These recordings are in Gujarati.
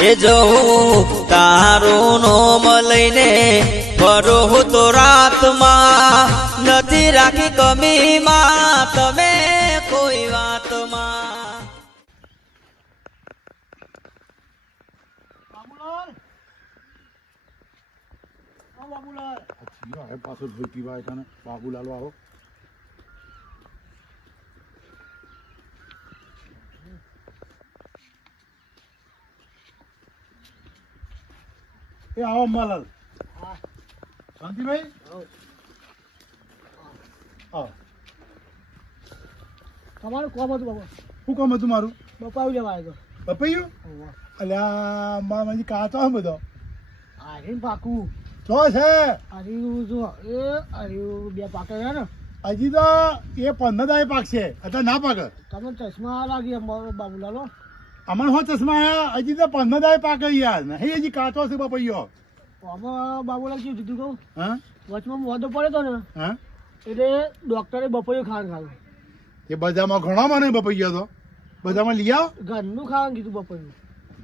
એ જવું તારું નોમ લઈને ફરો તો રાતમાં નથી રાખી કમીમાં તમે કોઈ વાતમાં. પાછો ધોતી વાય તને બાબુલાલ આવો. એ આવો અંબાલાલ. શાંતિભાઈ આવો. તમારું કોમ હતું બાબા? શું કામ હતું મારું? બપાયું લેવા આવ્યો. પપૈયું? અલ્યા અંબાજી કાચો હે બધો. આર્યું પાકું જો છે આર્યું જો એ આર્યું બે પાકે છે ને હજી તો એ 15 દાય પાકશે અત્યારે ના પાકે. તમે ચશ્મા લાગી અમારો બાબુલાલો. અમારે શું ચશ્મા આયા? હજી તો 15 દાય પાકે યાર. નહીં હજી કાચો છે પપૈયો. આમાં બાબુલાલ કેવું કીધું કહું? હા વચમાં વાંધો પડ્યો તો ને હા એટલે ડોક્ટરે બપોયું ખાવાનું ખાધું. એ બજારમાં ઘણો મને પપૈયો તો બજારમાં લઈ આવો. ઘરનું ખાવાનું કીધું બપોયું.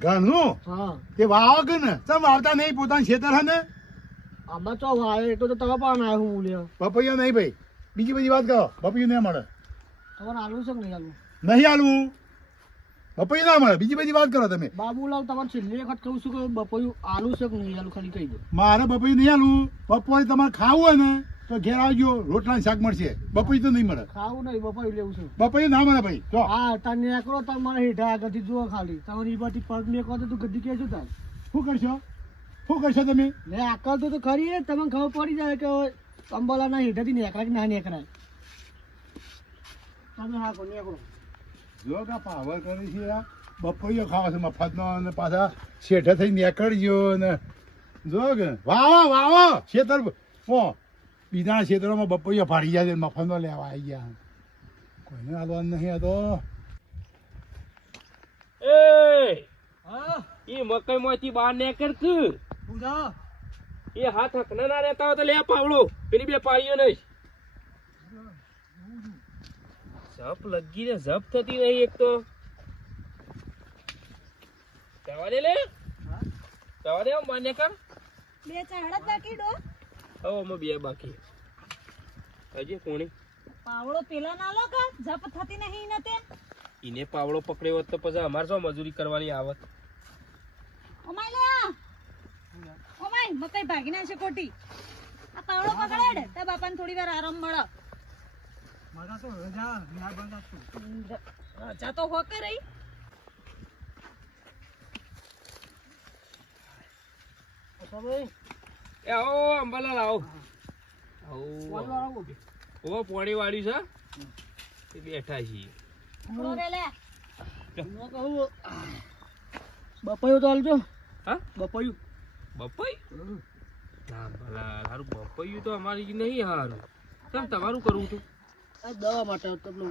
ઘરનું હા તે વાવો કે ને તમે વાવતા નહીં પોતાનું ખેતર હે ને? આમાં તો વાય એટલો તો તમે પણ આવ્યો હું લે. પપૈયો નહીં ભાઈ, બીજી બધી વાત કરો. પપૈયું નહીં મળે. તમારે આલુ છે કે નહીં આલુ? નહીં આલવું. પપૈયું ના મળે, બીજી બધી વાત કરો તમે. બાબુલાલ તમારે છેલ્લી વખત કહું છું કે બપોયું આલુ છે કે નહીં આલુ ખાલી કહી દો. મારે પપૈયું નહીં આલવું. બપોરે તમારે ખાવું હોય ને તો ઘેર આવજો, રોટલા શાક મળશે. પપૈયું તો નહીં મળે. ખાવું નહીં બપોયું લેવું છે. પપૈયું ના મળે ભાઈ. જો હા તાર નીકળો તાર મારા હેઠા આગળથી જુઓ ખાલી તમારી બાજુ પગ નીકળો તો તું ગદ્દી કહેજો તાર. શું કરશો? શું કરશો તમે? લે આકલ તો ખરી તમને ખબર પડી જાય કે અંબાલાના હેઠાથી નીકળાય કે ના નીકળાય. તમે હા કો નીકળો. જો કા પાવર કરી છે આ બપૈયો ખાવા છે મફતનો, અને પાછા શેઠે થઈ નીકળજો ને. જો કે વાવો વાવો ખેતર ઓ બીજા ખેતરોમાં બપૈયો ફાડી જાય છે, મફતનો લેવા આવી ગયા. કોઈને હાલવાનું નહીં હતો. એ હા ઈ મકઈ માંથી બહાર નીકળ કે પૂજા એ હાથ હકના ના રહેતા હોય તો લે પાવડો પેલી બે પાડીઓ નહીં. જપ લગી ને જપ થતી નહીં એક તો. જવા દે લે જવા દે બહાર નીકળ. બે ચાહડા બાકી ડો હવે અમે બે બાકી હજી કોણી પાવડો પેલા ના લો કા જપ થતી નહીં ને તે ઈને પાવડો પકડ્યો હોત તો પછી અમારે શું મજૂરી કરવાની આવત. ઓમાય લે ઓમાય મકઈ ભાગી ના છે કોટી આ પાવડો પકડે તા બાપાને થોડી વાર આરામ મળે. મારા તો રજા ન્યા બંધ આપશું. રજા તો હો કે રહી. એ આવો અંબાલાલ આવો આવો ઓ પોણી વાળી છે એ બેઠા છીએ. પકડો રે લે હું કહું બપોયું તો હાલજો. હા બપોયું બપોઈ ના ભલા હારું બપોયું તો અમારી નહીં હારું. કેમ તમારું કરવું હતું? આ દવા માટે તમને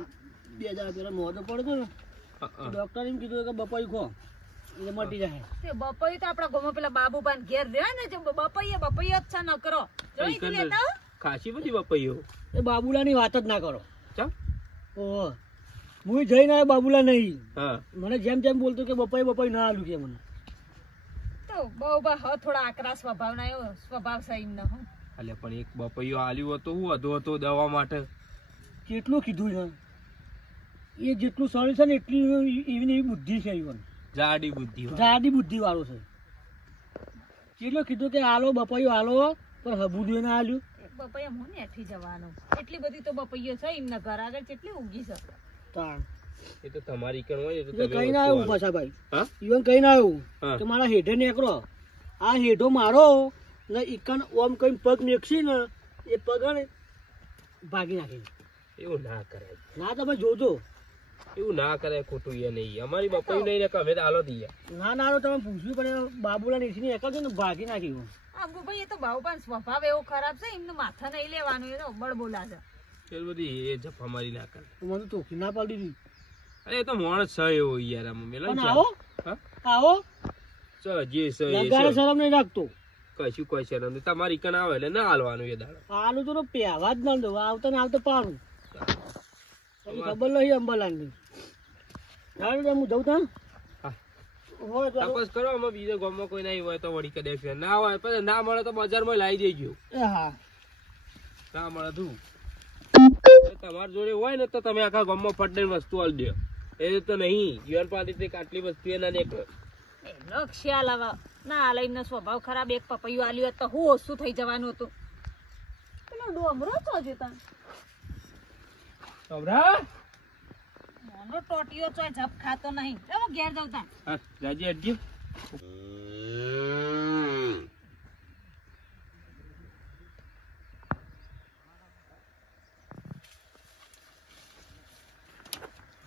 2000 પેલા મોઢો પડતો ને ડોક્ટરે એમ કીધું કે બપોયું ખો એટલે મટી જાય. તે બપોઈ તો આપડા ગોમો પેલા બાબુબાન ઘેર રહે ને જે બપોઈ જ છે ન કરો જોઈ તું લેતા હો? ખાસી બધી બપોઈઓ. એ બાબુલાની વાત જ ના કરો. ચમ ઓહો હું જઈને આવ્યો બાબુલા નહીં. હા મને જેમ જેમ બોલતો કે બપોઈ ના આલું કે મને. તો બહુ બા હ થોડા આકરા સ્વભાવ ના એવો સ્વભાવ સહી ન હો. એટલે પણ એક બપોઈઓ આલ્યું હતું હું વધુ હતો દવા માટે. કેટલું કીધું છે એ જેટલું સરળ છે ને એટલી એવી ને એવી બુદ્ધિ છે. ઈવન જાડી બુદ્ધિ જાડી બુદ્ધિ વાળો છે. કેટલું કીધું કે આલો બપોઈ આલો પણ હબુ દે ના આલ્યું. બપૈયા હું નેઠી જવાનું એટલી બધી તો બપૈયો છે એમના ઘર આગળ કેટલી ઉગી છે. તાણ એ તો તમારી કણ હોય એ તો એ તમે કઈ ના આવ્યું વસ્તુ પાછા ભાઈ. હા ઈવન કઈ ના આવ્યું હા. કે મારા હેઠે નીકળો. આ હેઠો મારો ને ઈકન ઓમ કઈ પગ મેકશી ને એ પગ ને ભાગી નાખી. એવું ના કરાય, ના તમે જોજો. એવું ના કરાય ખોટું એ નહીં. અમારી બપોઈ નહીં ને કે અમે તો આલો દઈએ. ના ના તમે પૂછ્યું પણ બાબુલા નીચે નીકળજો ને ભાગી નાખી. ભાઈ એ તો બાબુબાન સ્વભાવ એવો ખરાબ છે એમનું માથા નહીં લેવાનું એ તો બળ બોલા છે. એ બધી એ જફા મારી ના કરે. મને તો ના પાડી દીધી. અરે એ તો માણસ છે એવો યાર. આમાં મેલા પણ આવો હા આવો ચ જે છે એ લગાડે છે. શરમ નહીં રાખતો. કશું કોઈ છે નહીં. તમારી કણ આવે એટલે ના હાલવાનું એ દાડો. આનું તો પહેવા જ ના દઉં. આવતા ને આવતા પાડું. તમને ખબર નહીં અંબાલાલની. હું જઉં તા હા હોય તો તપાસ કરો આમાં બીજા ગામમાં કોઈ નહીં હોય તો વળી કદાચ છે. ના હોય પછી ના મળે તો બજારમાં લાવી દેજો. એ હા ના મળે તું તમારી જોડે હોય ને તો તમે આખા ગામમાં ફટ વસ્તુ આલ દો. એ તો નહીં જીવન પાતી આટલી વસ્તુ એ ના નીકળે. એનો ખ્યાલ આવે ના લઈને સ્વભાવ ખરાબ એક પપૈયું આલ્યું હોત તો હું ઓછું થઈ જવાનું હતું પેલો ડોમરો છો જતા સૌરા મોનો ટોટિયો ચોય જપ ખાતો નહીં હું ઘેર જાઉં તા હા રાજી અડજી.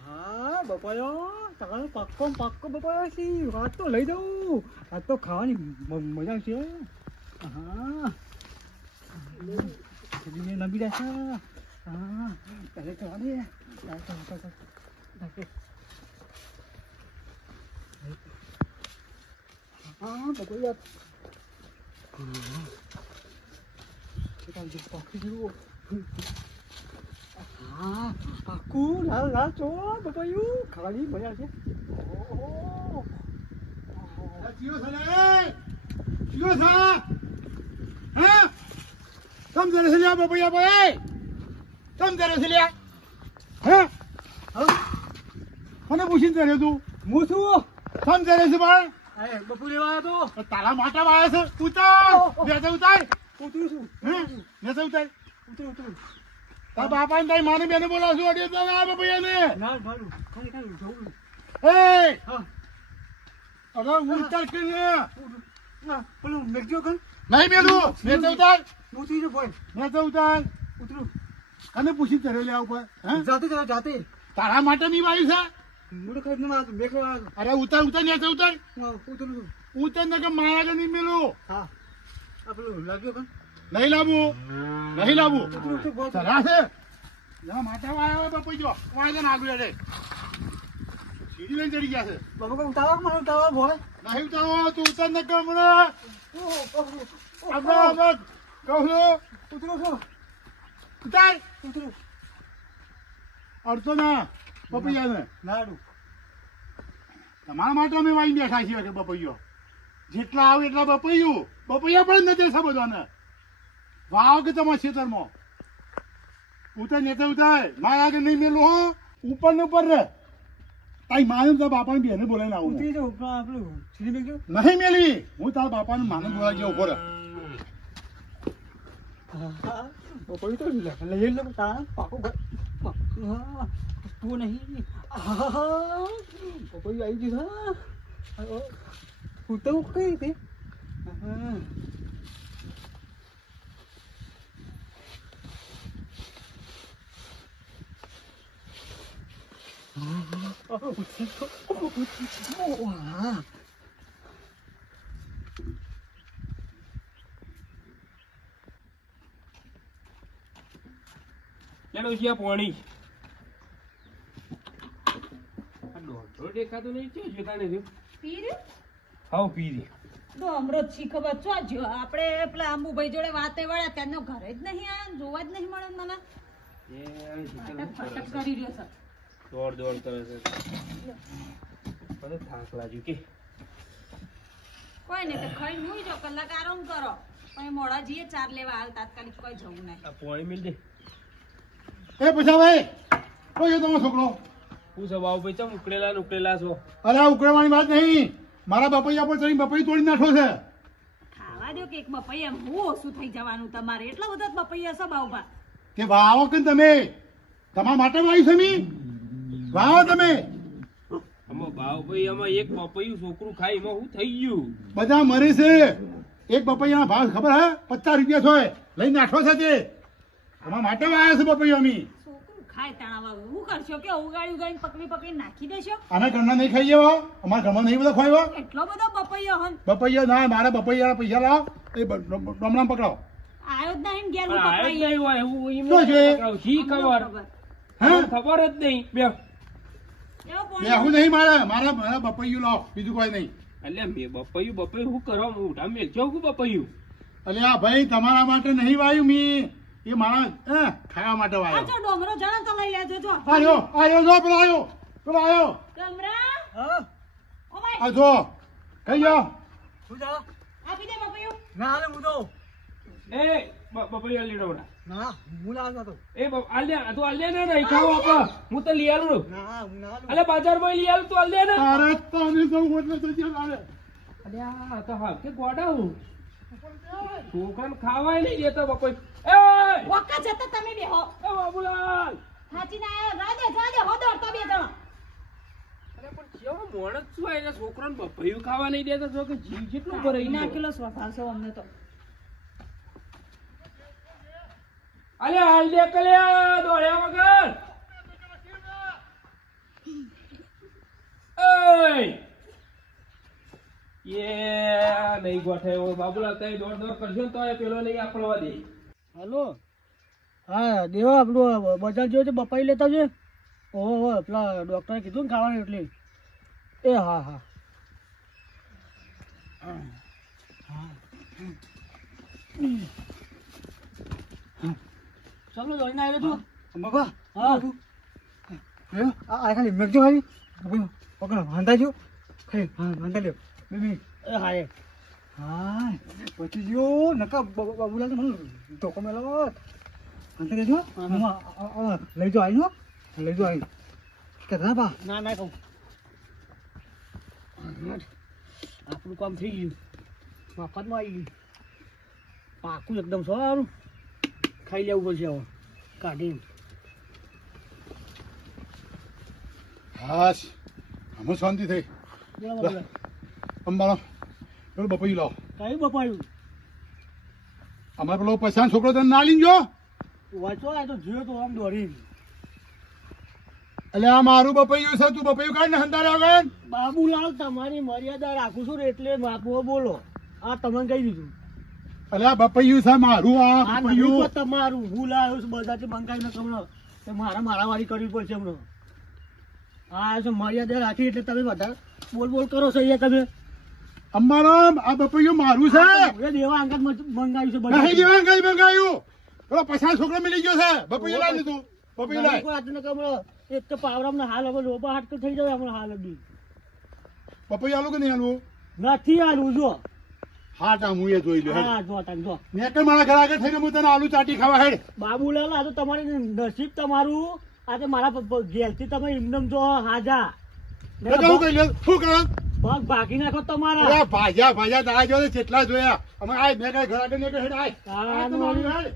હા બપાયો તમારો પક્કો બપાયો છે વાત તો લઈ દઉં આ તો ખાવાની મજા છે હા લંબી રહેશે હા પહેલે કરવા દે હા બપાયો પાકી જુઓ હા આખું લાલ લાલ છો બપાયું ખાવાની મજા છે ઓહો જીઓ છે ને જીઓ છે હા સમજે છે લ્યા બપૈયા ભાઈ સમજે છે લ્યા હા કોને પૂછીને કર્યો તું હું છું સમજે છે પણ અરે બપુ લેવા આવ્યો તો તારા માટા વાળા છે ઉતાર બેસે ઉતાર ઉતરું છું બેસે ઉતાર ઉતરું તારા બાપા ને તારી માને બેને બોલાવશો અડે તો આ બપૈયા ને ના ભાડું ખાલી જવું એ હા અરે ઉતાર કે ને ના પેલું મેઘજો કન નહીં મેલું બેસે ઉતાર ઉતરી જો ભાઈ બેસે ઉતાર ઉતરું અને પૂછી કરે લ્યા ઉપર હા જાતે જરા જાતે તારા માટે ની વાયુ છે મોટો ખાઈ ન માર મેઘ લેવા અરે ઉતાર ઉતાર ને ઉતાર ઉતરું છું ઉતાર ને કે મારા કે નહીં મેલું હા આ પેલું લાગ્યો કન નહીં લાવું નહીં લાવું ઉતરું છું ભાઈ ચલા છે ના માથા વાળા હોય બાપુ જો વાળા ને આગળ રે સીડી લઈને ચડી ગયા છે બાબા કો ઉતાવળ મને ઉતાવળ ભાઈ નહીં ઉતારો તું ઉતાર ને કર મને આગળ કહું ઉતરું છું ઉતાર ઉતરું અડતો ના પપૈયા ને નાડું તમારા માટે અમે વાઈ બેઠા છીએ કે બપૈયો જેટલા આવે એટલા બપૈયું બપૈયા પણ નથી સમજવાના વાવ કે તમારા ખેતરમાં ઉતાર નેતા ઉતાર મારા આગળ નહીં મેલું હો ઉપર ને ઉપર રે તારી માને તારા બાપાને બેને બોલાવીને આવું ઉતરી જો પેલું સીડી મેઘજો નહીં મેલી હું તારા બાપાને માને બોલાવી ગયો ઉભો રહે બપોરી તો લઈ લો તા પાકો તું નહીં બપોરી આવી ગયું હા હું તો કઈ રીતે હા ચાલો છે આ પાણી આ દોઢો દેખાતું નહીં છે જોતા નથી પી રહ્યું હાવ પી રે ડોમરો જ છી ખબર છો જો આપણે પેલા આંબુભાઈ જોડે વાતે વળ્યા ત્યાંનો ઘરે જ નહીં આ જોવા જ નહીં મળે મને ફટક કરી રહ્યો છે દોડ દોડ કરે છે મને થાક લાગ્યું કે કોઈ નહીં તો ખાઈ હુઈ જાઓ કલાક આરામ કરો પછી મોડા જઈએ ચાર લેવા હાલ તાત્કાલિક કોઈ જવું નહીં આ પાણી મિલ દે એ પૂછા ભાઈ કોઈ છે તમારો છોકરો હું સવાવ ભાઈ ચમ ઉકળેલા છો અરે આ ઉકળવાની વાત નહીં મારા બપૈયા પર ચડી બપૈયું તોડી નાખો છે ખાવા દો કે એક બપૈયા હું ઓછું થઈ જવાનું તમારે એટલા બધા જ બપૈયા છે બાઉભા કે વાવો કે તમે તમારા માટે વાવી છે મી વાવો તમે આમાં ભાવ ભાઈ આમાં એક પપૈયું છોકરું ખાય એમાં શું થઈ ગયું બધા મરે છે એક બપૈયાના ભાવ ખબર હે 50 રૂપિયા થાય લઈ નાખો છે તે તમારા માટે વાવ્યા છે બપૈયા મી છોકરું ખાય તાણા હું કરશો કે ઉગાડી પકડી નાખી દેશો આના ઘરના નહીં ખાઈ જવા અમારા ઘરમાં નહીં બધા ખાઈ એટલો બધો બપૈયો હન બપૈયા ના મારા બપૈયાના પૈસા લાવ એ ડમણામ પકડાવો આયો જ નહીં ઘેર પણ આ જ નહીં હોય હું શું છે? શી ખબર હે ખબર જ નહીં બે બેહું નહીં મારા બપૈયું લાવ બીજું કોઈ નહીં એટલે મેં બપૈયું શું કરવા ઉઠા મેલ છો હું બપૈયું અલે આ ભાઈ તમારા માટે નહીં વાયું મી એ મારા ખાવા માટે વાયો જો ડોમરો જણા તો લઈ લેજો જો આયો જો પેલો આયો ડમરા હા ઓ માય આ જો કઈ જાઓ શું જા આપી દે પપૈયું. ના હાલે હું તો એ બપૈયું આલી દો બટા. ના હું લાવતો તો એ આલ્યા તું આલ્યા ને નહીં ખાવ આપા હું તો લઈ આલું ના હું ના હાલું. અલે બજારમાં લઈ આલું તું આલ્યા ને અરે તને તો એટલે તો જ્યાં આવે અલ્યા તો હા કે ગોડા હું છોકરાને ખાવાય નહીં દેતો બપોઈ એ વખત જતા તમે બેહો. એ બાબુલાલ હાચી ના આવ્યો. રાધે હોદો તો બે જણો. અરે પણ કેવો મોણસ છું આ છોકરાને બપૈયું ખાવા નહીં દેતો છો કે જીવ કેટલું ભરાઈ ગયો. નાખેલો સ્વભાવ છે અમને તો. અલે હાલ દે કલ્યા દોડ્યા વગર એ નહીં ગોઠે બાબુલાલ તઈ દોડ કરશો ને તો એ પેલો નહીં આપડવા દે. હાલો હા દેવા આપણું બજાર જોયો છે બપાઈ લેતા છે ઓહો પેલા ડોક્ટરે કીધું ને ખાવાનું એટલે એ હા હા ચાલો જોઈને આવ્યો છું બાબા હા આ ખાલી મેકજો ખાલી પકડો વાંધા જો ખાલી હા વાંધા લ્યો બેબી એ હા એ હા પછી જો નકા બાબુલાલ તો મને ધોકો મેલો વાંધા લેજો લઈ જો આવી લઈ જો આવી કે બા ના ના કહું આપણું કામ થઈ ગયું મફતમાં આવી ગયું પાકું એકદમ સારું ખાઈ લેવું પડશે હવે કાઢીને હાશ અમે શાંતિ થઈ બરાબર અંબાળો પેલું બપૈયું લાવો કઈ બપાયું અમારે પેલો પૈસાનો છોકરો તને ના લીન જો વાંચો આ તો જોયો તો આમ દોડી એટલે આ મારું બપૈયું છે તું બપૈયું કાઢ ને હંતારે આગળ બાબુલાલ તમારી મર્યાદા રાખું છું ને એટલે બાપુ બોલો આ તમને કહી દીધું એટલે આ બપૈયું છે મારું આ આ બપૈયું નહીં તો તમારું હું લાવ્યો છું બધાથી મંગાવીને તમને તો મારા વારી કરવી પડશે હમણાં હા તો મર્યાદા રાખી એટલે તમે બધા બોલ કરો છો અહીંયા તમે અંબાળો આ બપૈયું મારું છે હવે દેવા અંગત મંગાવ્યું છે નહીં દેવા કઈ મંગાયું પેલો પૈસાનો છોકરો મિલી ગયો છે બપૈયું લાવી દીધું બપૈયું લાય એક તો પાવરામાં હાલ હવે લોબા હાટ તો થઈ જાય હમણાં હાલ બી બપૈયું આલું કે નહીં આલું નથી હાલું જો હા તા હું એ જોઈ લે હા જો તાન જો મેં કે મારા ઘર આગળ થઈને હું તને આલુ ચાટી ખાવા હેડ બાબુલાલ આ તો તમારી નસીબ તમારું આ તો મારા ઘેરથી તમે એમનેમ જો હાજા તો હું કહી લે શું કરો પગ ભાગી નાખો તમારા અરે ભાજા તારા જોડે કેટલા જોયા અમે આય મેં કઈ ઘર આગળ ને હેડ આય આ તો મારું હેડ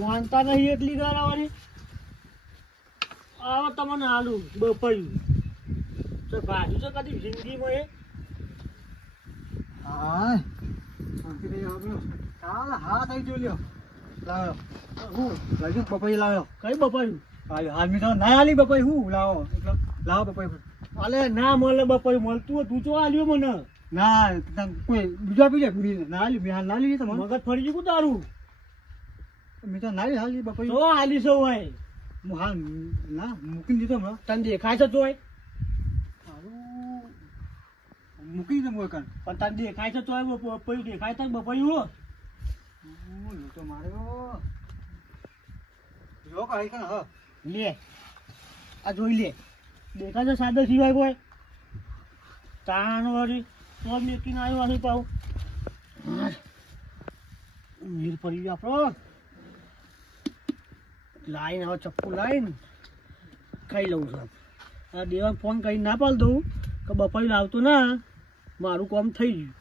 માનતા નહીં એટલી ગાળાવાળી આવો તમને હાલું બપાયું તો ભાજુ તો કદી જિંદગીમાં એ હા શાંતિ થઈ આવ્યો ચાલ હા થઈ ગયો લ્યો લાવ્યો હું લાગ્યું બપાઈ લાવ્યો કઈ બપાયું આવ્યો હાલ મીઠા ના આલી બપાઈ હું લાવો એટલે લાવો બપાઈ અલે ના મળે બપાઈ મળતું હોય તું તો આલ્યો મને ના કોઈ બીજા પી ના આલી મેં હાલ ના લીધી તમારે મગજ ફરી ગયું તારું મેં તો ના હાલી બપાઈ તો આલી સૌ હોય હું હાલ ના મૂકી દીધો હમણાં તને દેખાય છે તોય મૂકી દીધો મોકન પણ તને દેખાય છે તોય બપાઈ દેખાય છે બપાઈ તો માર્યો જો કાઈ કે હા લે આ જોઈ લે દેખાય છે સાદો સિવાય કોઈ તાણ વાળી તો મેકીને આવ્યો આની પાઉં નીર પડી ગયો આપણો લાઈન હવે ચપ્પુ લાઈન ખાઈ લઉં છું આ દેવાને ફોન કરીને ના પાડ દઉં કે બપાઈ લાવતો ના મારું કામ થઈ ગયું